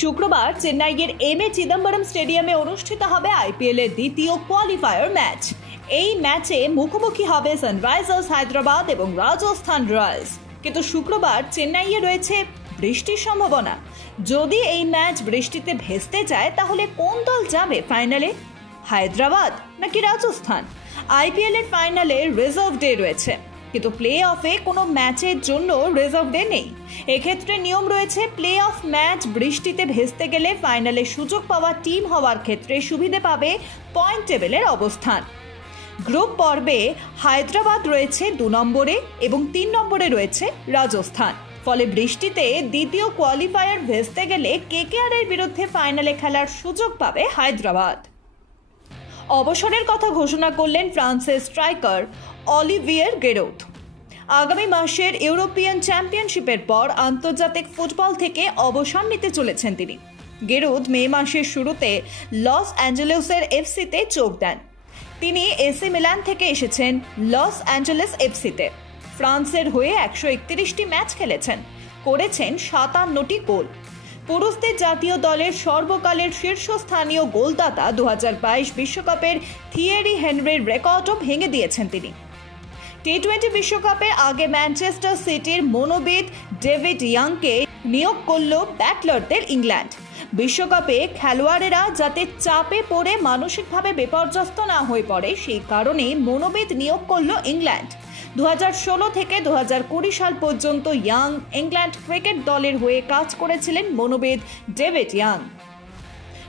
শুক্রবার চেন্নাইয়ের এম.এ. চিদম্বরম স্টেডিয়ামে অনুষ্ঠিত হবে আইপিএলের দ্বিতীয় কোয়ালিফায়ার ম্যাচ। এই ম্যাচে মুখোমুখি হবে সানরাইজার্স হায়দ্রাবাদ এবং রাজস্থান রয়্যালস। কিন্তু শুক্রবার চেন্নাইয়ে রয়েছে বৃষ্টির সম্ভাবনা। যদি এই ম্যাচ বৃষ্টিতে ভেস্তে যায় তাহলে কোন দল যাবে ফাইনালে, হায়দ্রাবাদ নাকি রাজস্থান? আইপিএলের ফাইনালে রিজার্ভ ডে রয়েছে, কিন্তু প্লে অফে কোনো ম্যাচের জন্য রিজার্ভ ডে নেই। এক্ষেত্রে নিয়ম রয়েছে, প্লে অফ ম্যাচ বৃষ্টিতে ভেস্তে গেলে ফাইনালে সুযোগ পাওয়া টিম হওয়ার ক্ষেত্রে সুবিধে পাবে পয়েন্ট টেবিলের অবস্থান। গ্রুপ পর্বে হায়দ্রাবাদ রয়েছে 2 নম্বরে এবং 3 নম্বরে রয়েছে রাজস্থান। ফলে বৃষ্টিতে দ্বিতীয় কোয়ালিফায়ার ভেস্তে গেলে কেকেআরের বিরুদ্ধে ফাইনালে খেলার সুযোগ পাবে হায়দ্রাবাদ। অবসরের কথা ঘোষণা করলেন ফ্রান্সের স্ট্রাইকার অলিভিয়ের গেরৌদ। আগামী মাসের ইউরোপিয়ান চ্যাম্পিয়নশিপের পর আন্তর্জাতিক ফুটবল থেকে অবসর নিতে চলেছেন তিনি। গেরৌদ মে মাসের শুরুতে লস অ্যাঞ্জেলেসের এফসিতে যোগ দেন। তিনি এসি মিলান থেকে এসেছেন লস অ্যাঞ্জেলেস এফসিতে। ফ্রান্সের হয়ে 131টি ম্যাচ খেলেছেন, করেছেন 57টি গোল। পুরুষদের জাতীয় দলের সর্বকালের শীর্ষস্থানীয় গোলদাতা 2022 বিশ্বকাপের থিয়েরি হেনরির রেকর্ডও ভেঙে দিয়েছেন তিনি। টি-20 বিশ্বকাপের আগে ম্যানচেস্টার সিটির মনোবিদ ডেভিড ইয়াংকে নিয়োগ করল ব্যাটলারদের ইংল্যান্ড। বিশ্বকাপে খেলোয়াড়েরা যাতে চাপে পড়ে মানসিকভাবে বিপর্যস্ত না হয়ে পড়ে, সেই কারণে মনোবিদ নিয়োগ করল ইংল্যান্ড। 2016 থেকে 2020 সাল পর্যন্ত ইয়াং ইংল্যান্ড ক্রিকেট দলের হয়ে কাজ করেছিলেন মনোবিদ ডেভিড ইয়াং।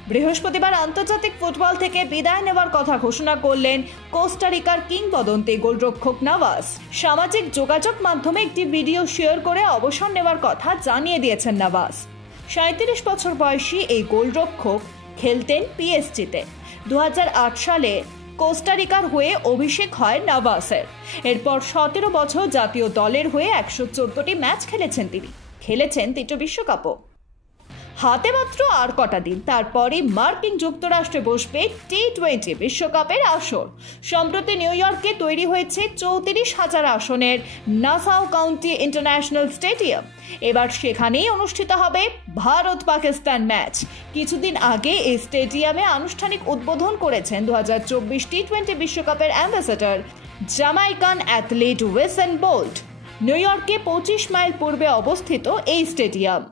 বৃহস্পতিবার আন্তর্জাতিক ফুটবল থেকে বিদায় নেওয়ার কথা ঘোষণা করলেন কোস্টারিকার কিংবদন্তি গোলরক্ষক নাভাস। সামাজিক যোগাযোগ মাধ্যমে একটি ভিডিও শেয়ার করে অবসর নেওয়ার কথা জানিয়ে দিয়েছেন নাভাস। 37 বছর বয়সী এই গোলরক্ষক খেলতেন পিএসজিতে। 2008 সালে কোস্টারিকার হয়ে অভিষেক হয় নাভাসের। এরপর 17 বছর জাতীয় দলের হয়ে 114টি ম্যাচ খেলেছেন তিনি। খেলেছেন 3টি বিশ্বকাপও। হাতে মাত্র আর কটা দিন, তারপরে মার্কিন যুক্তরাষ্ট্রে বসবে টি-20 বিশ্বকাপের আসর। সম্প্রতি নিউ ইয়র্কে তৈরি হয়েছে 34,000 আসনের নাসাউ কাউন্টি ইন্টারন্যাশনাল স্টেডিয়াম। এবার সেখানেই অনুষ্ঠিত হবে ভারত পাকিস্তান ম্যাচ। কিছুদিন আগে এই স্টেডিয়ামে আনুষ্ঠানিক উদ্বোধন করেছেন 2024 টি-20 বিশ্বকাপের ambassador Jamaican athlete Usain Bolt. New ইয়র্কে 25 মাইল পূর্বে অবস্থিত এই স্টেডিয়াম।